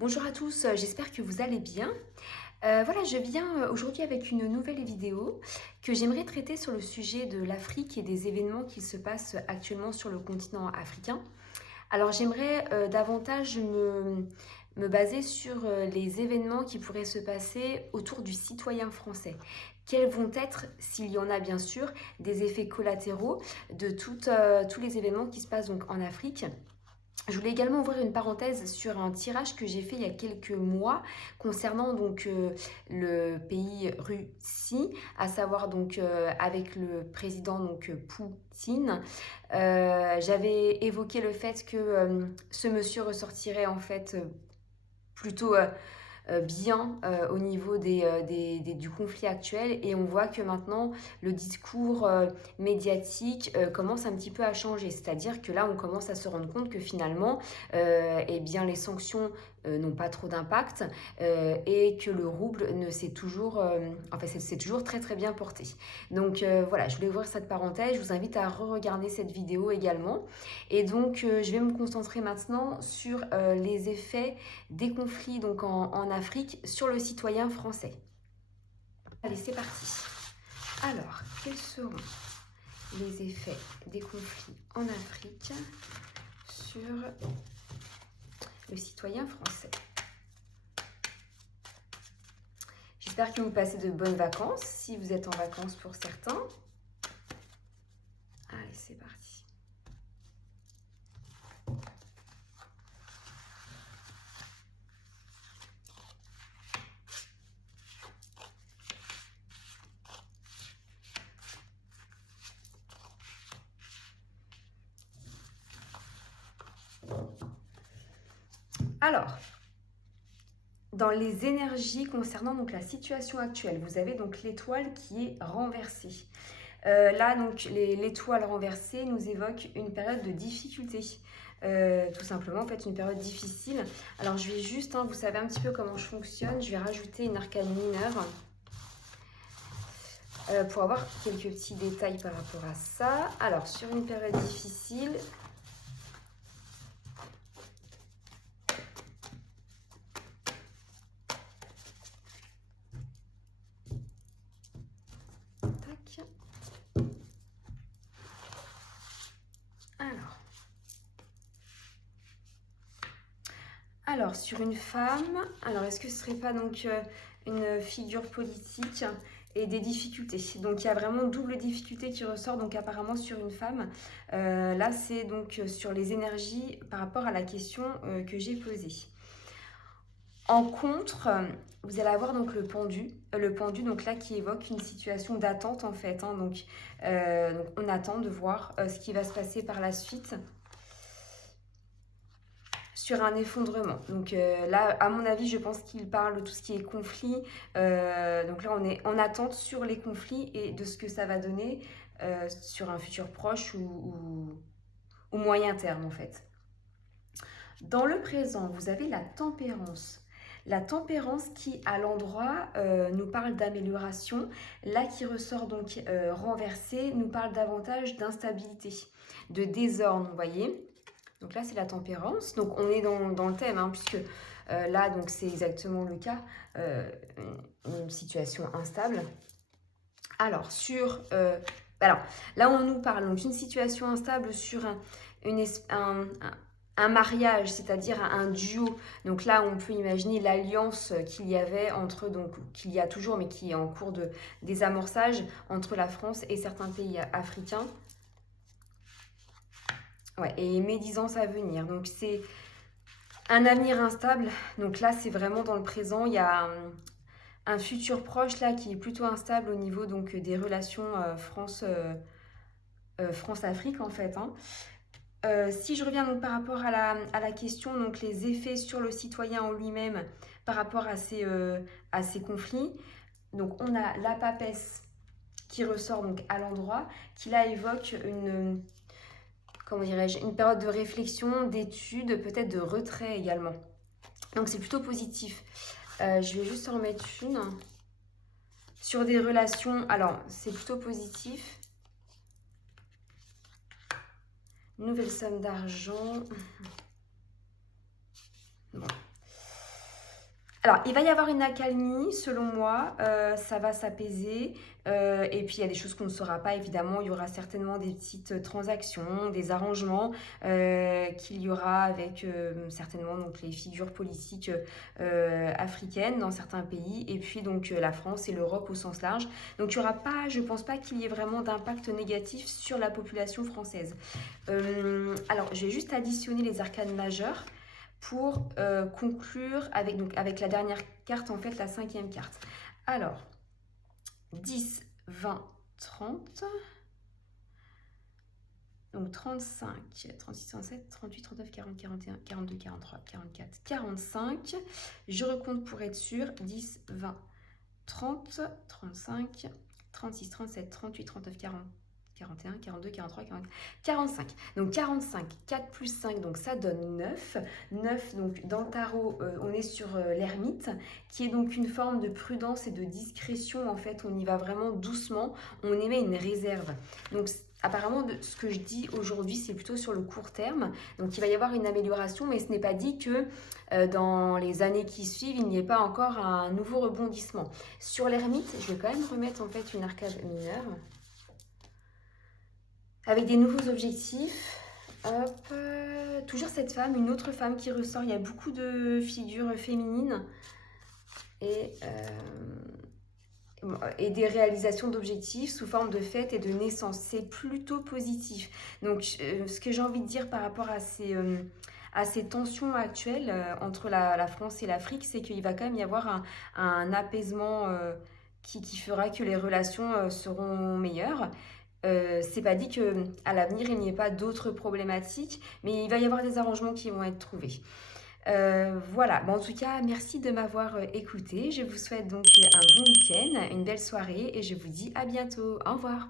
Bonjour à tous, j'espère que vous allez bien. Voilà, je viens aujourd'hui avec une nouvelle vidéo que j'aimerais traiter sur le sujet de l'Afrique et des événements qui se passent actuellement sur le continent africain. Alors j'aimerais davantage me baser sur les événements qui pourraient se passer autour du citoyen français. Quels vont être, s'il y en a bien sûr, des effets collatéraux de tous les événements qui se passent donc en Afrique. Je voulais également ouvrir une parenthèse sur un tirage que j'ai fait il y a quelques mois concernant le pays Russie, à savoir avec le président Poutine. J'avais évoqué le fait que ce monsieur ressortirait en fait plutôt bien au niveau du conflit actuel, et on voit que maintenant le discours médiatique commence un petit peu à changer, c'est-à-dire que là on commence à se rendre compte que finalement eh bien, les sanctions n'ont pas trop d'impact et que le rouble ne s'est toujours, c'est toujours très très bien porté. Donc voilà, je voulais ouvrir cette parenthèse, je vous invite à re-regarder cette vidéo également. Et donc je vais me concentrer maintenant sur les effets des conflits en Afrique sur le citoyen français. Allez, c'est parti. Alors, quels seront les effets des conflits en Afrique sur le citoyen français? J'espère que vous passez de bonnes vacances, si vous êtes en vacances pour certains. Allez, c'est parti. Alors, dans les énergies concernant donc la situation actuelle, vous avez donc l'étoile qui est renversée. Là, donc, l'étoile renversée nous évoque une période de difficulté. Tout simplement, en fait, une période difficile. Alors, je vais juste, vous savez un petit peu comment je fonctionne, je vais rajouter une arcane mineure pour avoir quelques petits détails par rapport à ça. Alors, sur une période difficile, tac. Alors, sur une femme, alors est-ce que ce serait pas donc une figure politique et des difficultés? Donc il y a vraiment double difficulté qui ressort donc apparemment sur une femme. Là, c'est donc sur les énergies par rapport à la question que j'ai posée. En contre, vous allez avoir donc le pendu donc là qui évoque une situation d'attente en fait. Donc on attend de voir ce qui va se passer par la suite sur un effondrement. Donc là, à mon avis, je pense qu'il parle de tout ce qui est conflit. Donc là, on est en attente sur les conflits et de ce que ça va donner sur un futur proche ou moyen terme, en fait. Dans le présent, vous avez la tempérance. La tempérance qui, à l'endroit, nous parle d'amélioration. Là, qui ressort donc renversée, nous parle davantage d'instabilité, de désordre, vous voyez. Donc là, c'est la tempérance. Donc on est dans le thème, puisque là, donc c'est exactement le cas, une situation instable. Alors, là, on nous parle d'une situation instable sur un mariage, c'est-à-dire un duo. Donc là, on peut imaginer l'alliance qu'il y avait qu'il y a toujours, mais qui est en cours de désamorçage entre la France et certains pays africains. Ouais, et médisance à venir. Donc c'est un avenir instable. Donc là, c'est vraiment dans le présent. Il y a un futur proche là qui est plutôt instable au niveau donc des relations France-Afrique en fait. Si je reviens donc par rapport à la question, donc les effets sur le citoyen en lui-même par rapport à ces conflits. Donc on a la papesse qui ressort donc à l'endroit, qui là évoque une période de réflexion, d'étude, peut-être de retrait également. Donc c'est plutôt positif. Je vais juste en mettre une. Sur des relations, alors c'est plutôt positif. Nouvelle somme d'argent. Bon. Alors, il va y avoir une accalmie, selon moi, ça va s'apaiser, et puis il y a des choses qu'on ne saura pas, évidemment, il y aura certainement des petites transactions, des arrangements qu'il y aura avec certainement donc, les figures politiques africaines dans certains pays, et puis donc la France et l'Europe au sens large. Donc il n'y aura pas, je ne pense pas qu'il y ait vraiment d'impact négatif sur la population française. Alors, je vais juste additionner les arcanes majeures pour conclure avec, donc, avec la dernière carte, en fait, la 5e carte. Alors, 10, 20, 30. Donc 35, 36, 37, 38, 39, 40, 41, 42, 43, 44, 45. Je recompte pour être sûr. 10, 20, 30, 35, 36, 37, 38, 39, 40. 41, 42, 43, 40, 45. Donc 45, 4 plus 5, donc ça donne 9. 9, donc dans le tarot, on est sur l'ermite, qui est donc une forme de prudence et de discrétion. En fait, on y va vraiment doucement, on émet une réserve. Donc apparemment, ce que je dis aujourd'hui, c'est plutôt sur le court terme. Donc il va y avoir une amélioration, mais ce n'est pas dit que dans les années qui suivent, il n'y ait pas encore un nouveau rebondissement. Sur l'ermite, je vais quand même remettre en fait une arcane mineure, avec des nouveaux objectifs. Hop, toujours cette femme, une autre femme qui ressort. Il y a beaucoup de figures féminines et des réalisations d'objectifs sous forme de fêtes et de naissances. C'est plutôt positif. Donc, ce que j'ai envie de dire par rapport à ces tensions actuelles entre la France et l'Afrique, c'est qu'il va quand même y avoir un apaisement qui fera que les relations seront meilleures. C'est pas dit qu'à l'avenir, il n'y ait pas d'autres problématiques, mais il va y avoir des arrangements qui vont être trouvés. Voilà, bon, en tout cas, merci de m'avoir écouté. Je vous souhaite donc un bon week-end, une belle soirée et je vous dis à bientôt. Au revoir.